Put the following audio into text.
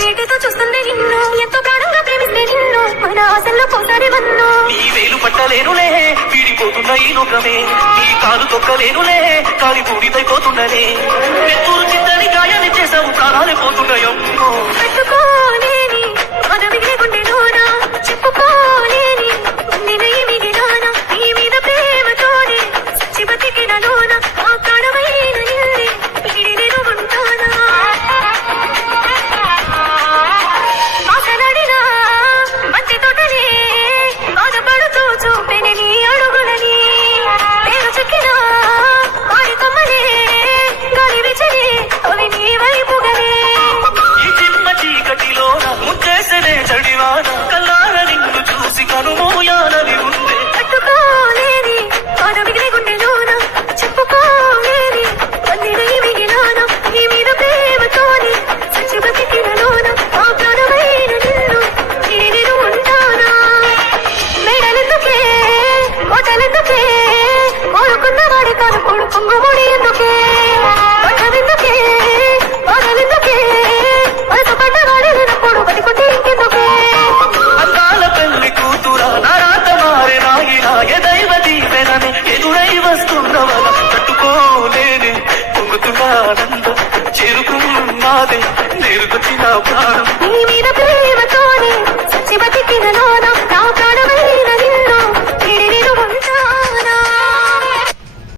నీటితో చూస్తుంది నిన్ను, ఎంతో ప్రాణంగా ప్రేమిస్తే నిన్ను, మన ఆశల్లో పోసాడే మన్ను. నీ వేలు పట్టలేనులే పీడిపోతున్న ఈ లోకమే, నీ కాలు తొక్కలేనులే కాలి పూడిపైపోతున్ననే. నెత్తూరు చిత్తని గాయాన్ని చేసావు ప్రాణాలే పోతున్నాయమ్మో. పట్టుకోలేని మనమిగే గుండెలోన, చెప్పుకోలేని నిన్నై మిగిలాన, నీ మీద ప్రేమతోనే సచ్చి బతికినలోన, ఆ ప్రాణమైన నిన్నే వీడి నేను ఉంటానా. మాటలాడినా మంచి తోటనే బాధపడుతూ చూపెని నీ అడుగులని, నేను చెక్కినా వాడి కొమ్మలే గాలి విచలే అవి నీ వైపుగలే. ఈ చిన్న చీకటిలో ముంచేసనే చడివాన, కల్లార నిన్ను చూసి కనుమూయాలని ఉందే. పట్టుకోలేని మనమిగే గుండెలోన, చెప్పుకోలేని అన్నినై మిగిలాన, నీ మీద ప్రేమతోనే సచ్చి బతికినలోన, ఆ ప్రాణమైన నిన్ను వీడి నేను ఉంటానా. మేడలెందుకే కోటలెందుకే, కోరుకున్న వాడి కాను కొడుకుంగు ముడి ఎందుకే, పట్టవెందుకే బాధలెందుకే, మనసు పడ్డ వాడి లేనప్పుడు బతికుంటే ఇంకెందుకే. అందాల పెళ్లి కూతురా నా రాత మారేనా ఇలా, దైవ దీవెనని ఎదురై వస్తున్నవల తట్టుకోలేని పొంగుతున్న ఆనందం చేరుకున్నాదే నేరుకొచ్చిన ప్రాణం. నీ మీద ప్రేమ